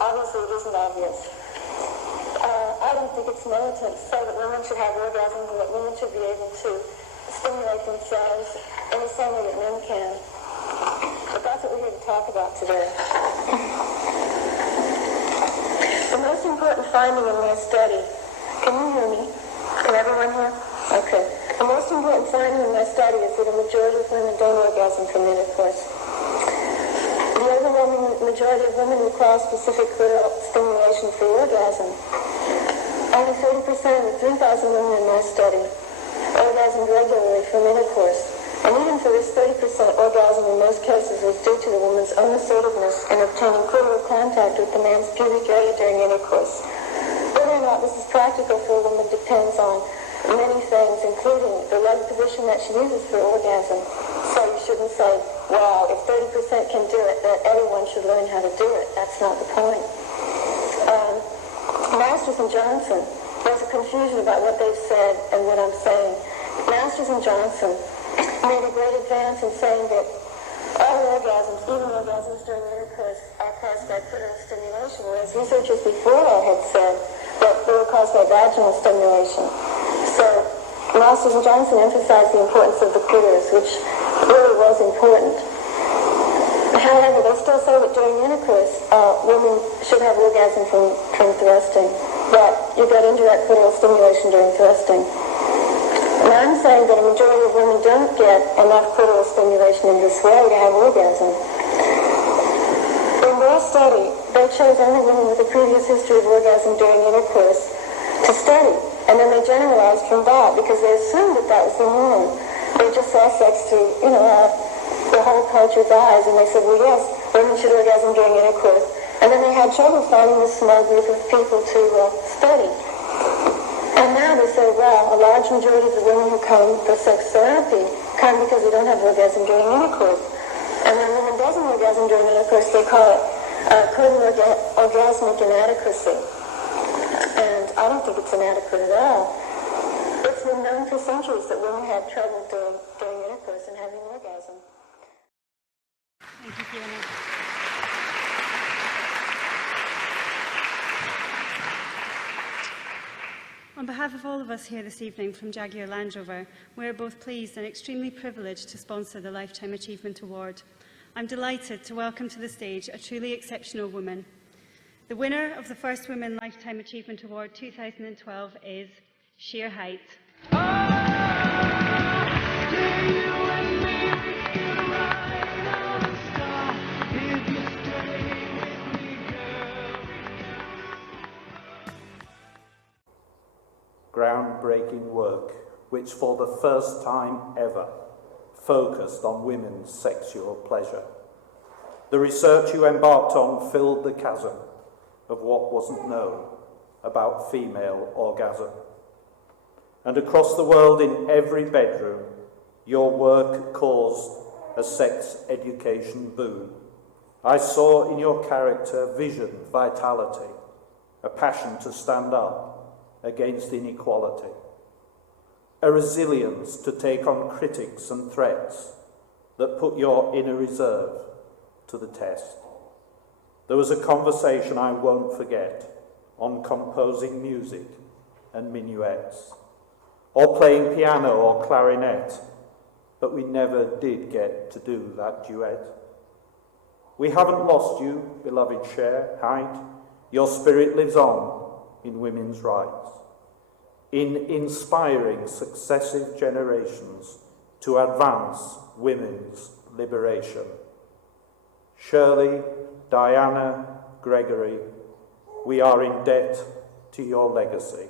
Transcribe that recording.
obviously it isn't obvious. I don't think it's militant to say that women should have orgasms and that women should be able to stimulate themselves in the same way that men can. But that's what we're here to talk about today. The most important finding in my study, can you hear me? Can everyone hear? Okay. The most important finding in my study is that a majority of women don't orgasm from intercourse. The overwhelming majority of women require specific clitoral stimulation for orgasm. Only 30% of the 3,000 women in my study orgasmed regularly from intercourse. And even for this 30% orgasm in most cases was due to the woman's own assertiveness in obtaining clitoral contact with the man's pubic area during intercourse. Whether or not this is practical for a woman depends on many things, including the leg position that she uses for orgasm. So you shouldn't say, wow, if 30% can do it, then everyone should learn how to do it. That's not the point. Masters and Johnson, there's a confusion about what they've said and what I'm saying. Masters and Johnson made a great advance in saying that all orgasms, even orgasms during intercourse, are caused by clitoral stimulation, whereas researchers before had said that they were caused by vaginal stimulation. So Masters and Johnson emphasized the importance of the clitoris, which really was important. However, they still say that during intercourse, women should have orgasm from thrusting, but you get indirect clitoral stimulation during thrusting. And I'm saying that a majority of women don't get enough clitoral stimulation in this way to have orgasm. In their study, they chose only women with a previous history of orgasm during intercourse to study, and then they generalized from that because they assumed that that was the norm. They just saw sex through, the whole culture's eyes, and they said, well, yes, women should orgasm during intercourse. And then they had trouble finding a small group of people to study. And now they say, well, a large majority of the women who come for sex therapy come because they don't have orgasm during intercourse. And when a woman doesn't orgasm during intercourse, they call it clitoral orgasmic inadequacy. And I don't think it's inadequate at all. It's been known for centuries that women had trouble during intercourse and having orgasm. Thank you, Fiona. On behalf of all of us here this evening from Jaguar Land Rover, we are both pleased and extremely privileged to sponsor the Lifetime Achievement Award. I'm delighted to welcome to the stage a truly exceptional woman. The winner of the First Women Lifetime Achievement Award 2012 is Shere Hite. Groundbreaking work, which for the first time ever focused on women's sexual pleasure. The research you embarked on filled the chasm of what wasn't known about female orgasm. And across the world, in every bedroom, your work caused a sex education boom. I saw in your character vision, vitality, a passion to stand up against inequality, a resilience to take on critics and threats that put your inner reserve to the test. There was a conversation I won't forget on composing music and minuets, or playing piano or clarinet, but we never did get to do that duet. We haven't lost you, beloved Shere Hite. Your spirit lives on in women's rights, in inspiring successive generations to advance women's liberation. Shirley, Diana, Gregory, we are in debt to your legacy.